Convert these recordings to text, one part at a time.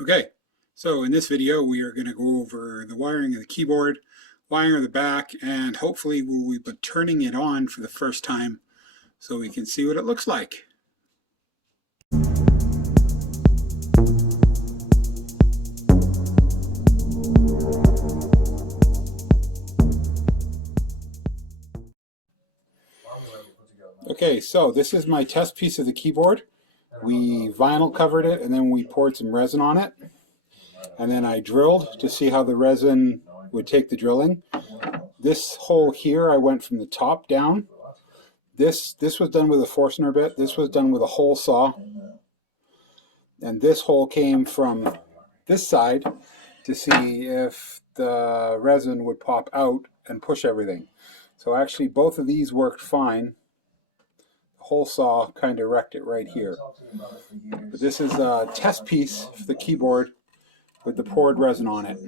Okay, so in this video we are going to go over the wiring of the keyboard, wiring of the back, and hopefully we'll be turning it on for the first time so we can see what it looks like. Okay, so this is my test piece of the keyboard. We vinyl covered it and then we poured some resin on it. And then I drilled to see how the resin would take the drilling. This hole here, I went from the top down. This was done with a Forstner bit. This was done with a hole saw. And this hole came from this side to see if the resin would pop out and push everything. So actually both of these worked fine. The hole saw kind of wrecked it right here. But this is a test piece for the keyboard with the poured resin on it.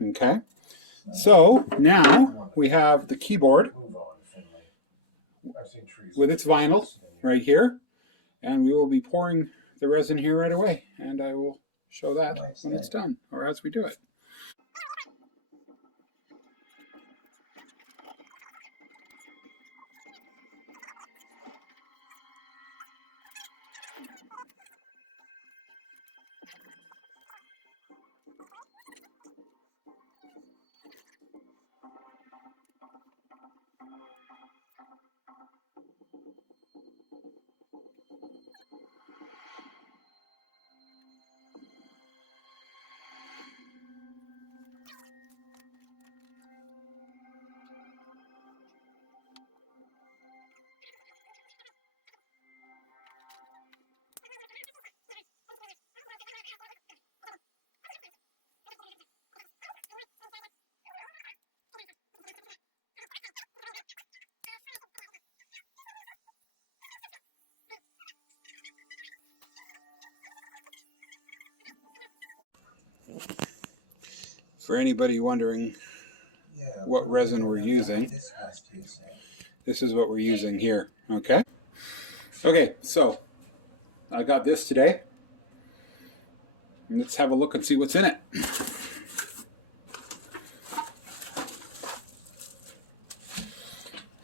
Okay, so now we have the keyboard with its vinyl right here, and we will be pouring the resin here right away, and I will show that when it's done, or as we do it. For anybody wondering what resin we're using, this is what we're using here, okay? Okay, so I got this today. Let's have a look and see what's in it.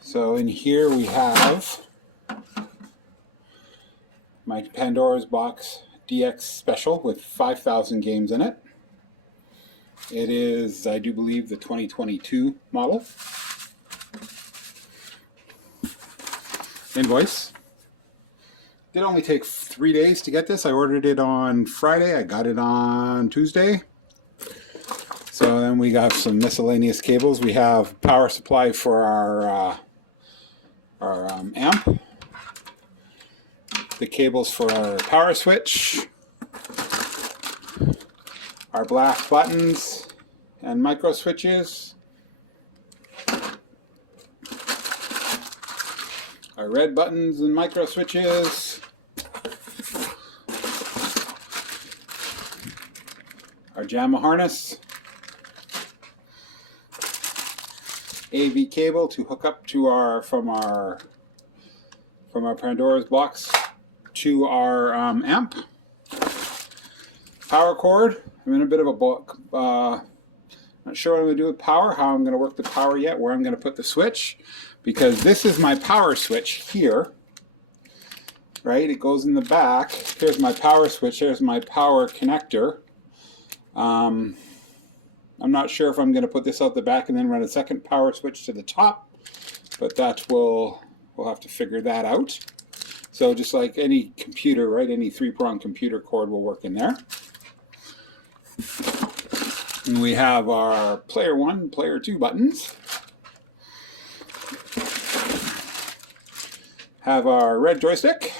So in here we have my Pandora's Box DX Special with 5,000 games in it. It is, I do believe, the 2022 model. Invoice. Did only take 3 days to get this. I ordered it on Friday. I got it on Tuesday. So then we got some miscellaneous cables. We have power supply for our amp. The cables for our power switch. Our black buttons and micro switches. Our red buttons and micro switches. Our jamma harness. AV cable to hook up to our from our Pandora's box to our amp. Power cord. I'm in a bit of a book. Not sure what I'm going to do with power, how I'm going to work the power yet, where I'm going to put the switch, because this is my power switch here, right? It goes in the back. Here's my power switch. There's my power connector. I'm not sure if I'm going to put this out the back and then run a second power switch to the top, but that we'll have to figure that out. So just like any computer, right? Any three-prong computer cord will work in there. And we have our player 1, player 2 buttons. Have our red joystick.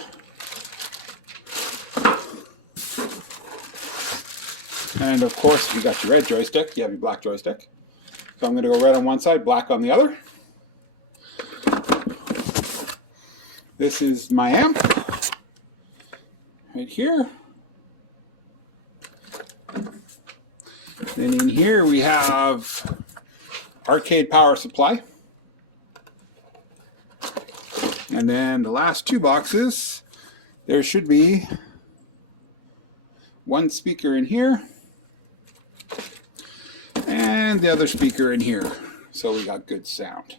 And of course, if you got your red joystick, you have your black joystick. So I'm going to go red on one side, black on the other. This is my amp right here. Then in here we have arcade power supply. And then the last two boxes, there should be one speaker in here, and the other speaker in here. So we got good sound.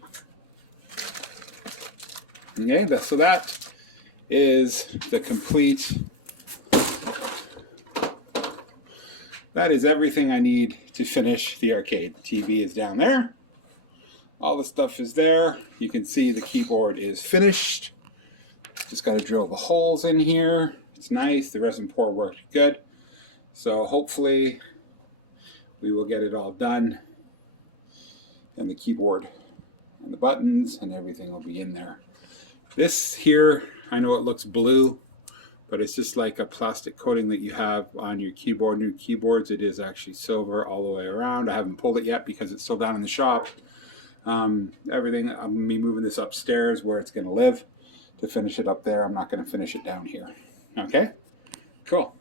Okay, so that is the complete, that is everything I need to finish the arcade. The TV is down there. All the stuff is there. You can see the keyboard is finished. Just got to drill the holes in here. It's nice. The resin pour worked good. So hopefully we will get it all done. And the keyboard and the buttons and everything will be in there. This here, I know it looks blue, but it's just like a plastic coating that you have on your keyboard. New keyboards, it is actually silver all the way around. I haven't pulled it yet because it's still down in the shop. Everything, I'm going to be moving this upstairs where it's going to live to finish it up there. I'm not going to finish it down here. Okay, cool.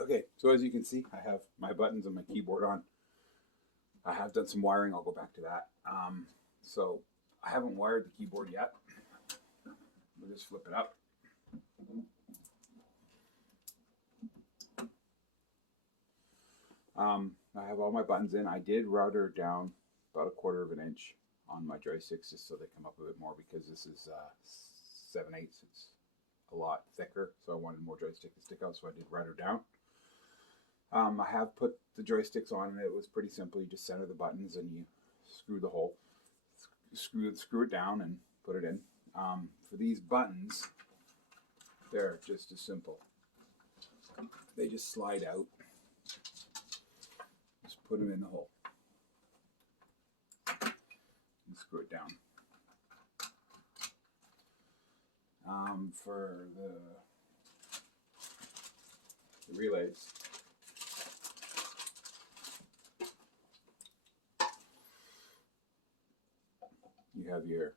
Okay, so as you can see, I have my buttons and my keyboard on. I have done some wiring. I'll go back to that. So I haven't wired the keyboard yet. We'll just flip it up. I have all my buttons in. I did router down about 1/4 of an inch on my joysticks just so they come up a bit more, because this is 7/8. It's a lot thicker, so I wanted more joystick to stick out, so I did router down. I have put the joysticks on, and it was pretty simple. You just center the buttons and you screw the hole, screw it down and put it in. For these buttons, they're just as simple. They just slide out. Just put them in the hole and screw it down. For the relays, you have your,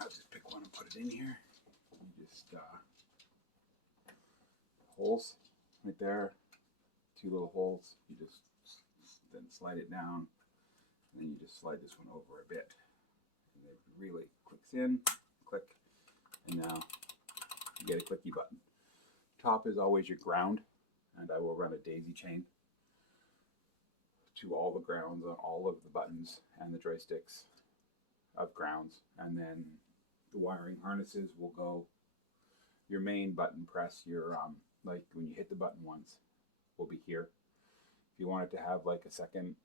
I'll just pick one and put it in here. You just holes right there, 2 little holes. You just then slide it down, and then you just slide this one over a bit, and the relay clicks in, click, and now you get a clicky button. Top is always your ground, and I will run a daisy chain to all the grounds on all of the buttons and the joysticks of grounds, and then the wiring harnesses will go, your main button press, your like when you hit the button once, will be here. If you want it to have like a second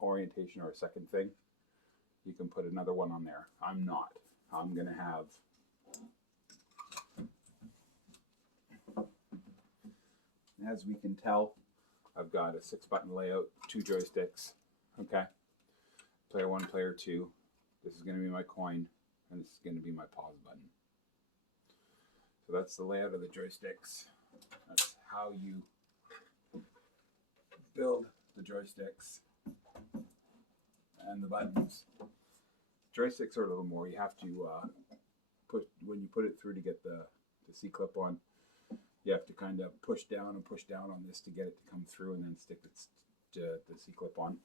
orientation or a second thing, you can put another one on there. I'm not. I'm gonna have as we can tell, I've got a 6-button layout, 2 joysticks, okay? Player 1, player 2. This is going to be my coin, and this is going to be my pause button. So that's the layout of the joysticks. That's how you build the joysticks and the buttons. Joysticks are a little more. You have to push, when you put it through to get the C-clip on, you have to kind of push down on this to get it to come through, and then stick the C-clip on.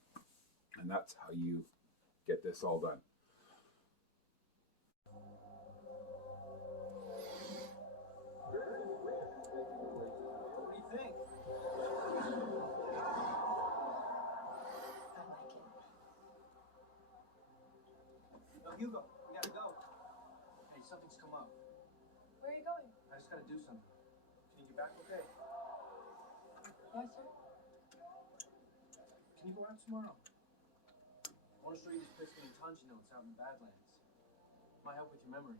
And that's how you get this all done. What do you think? No, Hugo, we gotta go. Hey, something's come up. Where are you going? I just gotta do something. Can you get back okay? Yes, sir. Can you go out tomorrow? I want to show you these Piston and Tanji notes out in the Badlands. Might help with your memory.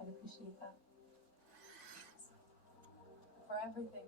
I'd appreciate that. For everything.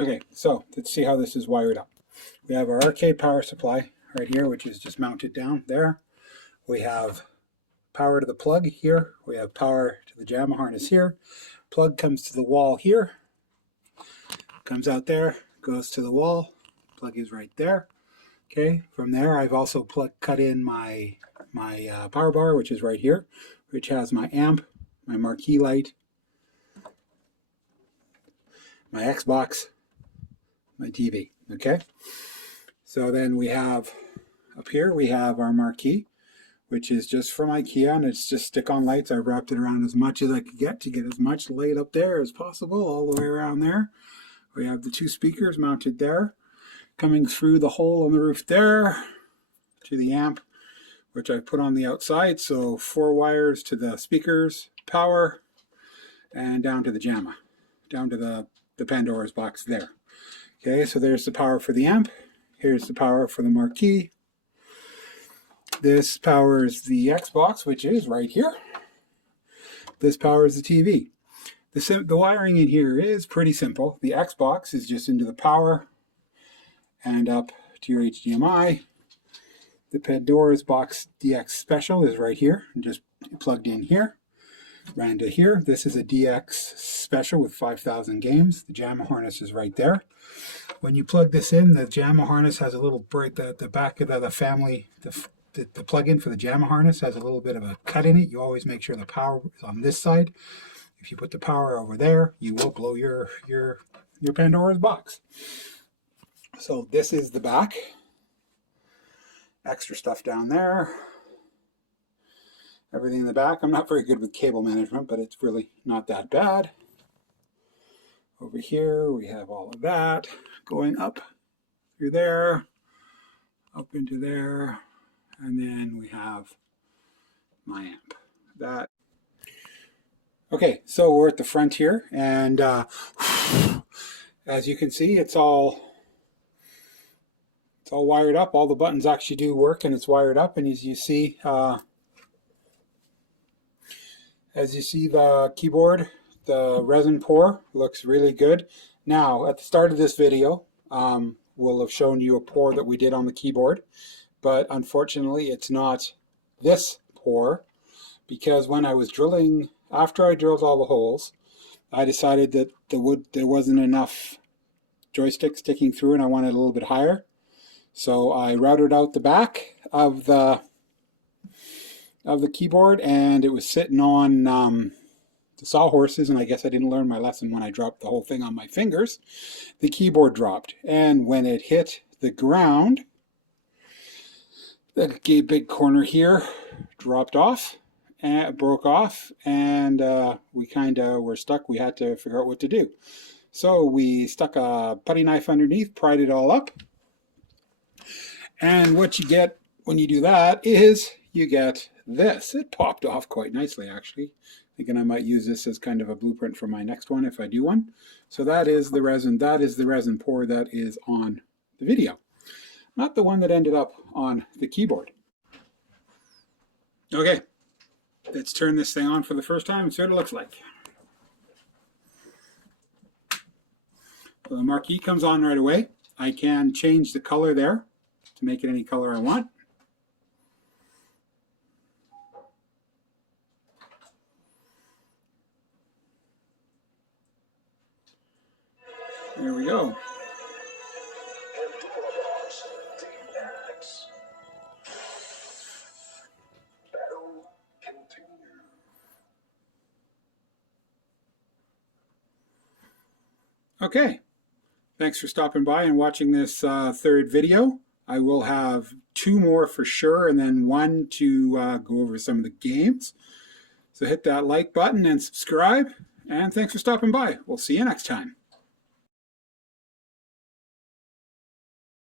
Okay, so let's see how this is wired up. We have our arcade power supply right here, which is just mounted down there. We have power to the plug here. We have power to the jamma harness here. Plug comes to the wall here, comes out there, goes to the wall. Plug is right there. Okay, from there I've also cut in my power bar, which is right here, which has my amp, my marquee light, my Xbox, my TV. Okay, so then we have up here we have our marquee, which is just from IKEA, and it's just stick-on lights. I wrapped it around as much as I could get to get as much light up there as possible, all the way around there. We have the 2 speakers mounted there, coming through the hole on the roof there to the amp, which I put on the outside. So 4 wires to the speakers, power, and down to the jamma, down to the Pandora's box there. Okay, so there's the power for the amp. Here's the power for the marquee. This powers the Xbox, which is right here. This powers the TV. The wiring in here is pretty simple. The Xbox is just into the power and up to your HDMI. The Pandora's Box DX Special is right here and just plugged in here. Ran to here. This is a DX Special with 5,000 games. The jamma harness is right there. When you plug this in, the jamma harness has a little break. The back of the family, the plug-in for the jamma harness has a little bit of a cut in it. You always make sure the power is on this side. If you put the power over there, you will blow your Pandora's box. So this is the back. Extra stuff down there. Everything in the back. I'm not very good with cable management, but it's really not that bad. Over here we have all of that going up through there, up into there, and then we have my amp. That. Okay, so we're at the front here, and as you can see, it's all wired up. All the buttons actually do work, and it's wired up. And as you see the keyboard, the resin pour looks really good. Now, at the start of this video, we'll have shown you a pour that we did on the keyboard, but unfortunately, it's not this pour, because when I was drilling, after I drilled all the holes, I decided that there wasn't enough joystick sticking through, and I wanted a little bit higher. So I routed out the back of the keyboard, and it was sitting on the sawhorses, and I guess I didn't learn my lesson when I dropped the whole thing on my fingers. The keyboard dropped, and when it hit the ground, the big corner here dropped off and broke off, and we kind of were stuck. We had to figure out what to do. So we stuck a putty knife underneath, pried it all up, and what you get when you do that is you get this. It popped off quite nicely, actually. Thinking I might use this as kind of a blueprint for my next one if I do one. So that is the resin. That is the resin pour that is on the video, not the one that ended up on the keyboard. Okay, let's turn this thing on for the first time and see what it looks like. So the marquee comes on right away. I can change the color there to make it any color I want. There we go. Okay, thanks for stopping by and watching this third video. I will have 2 more for sure, and then 1 to go over some of the games. So hit that like button and subscribe, and thanks for stopping by. We'll see you next time.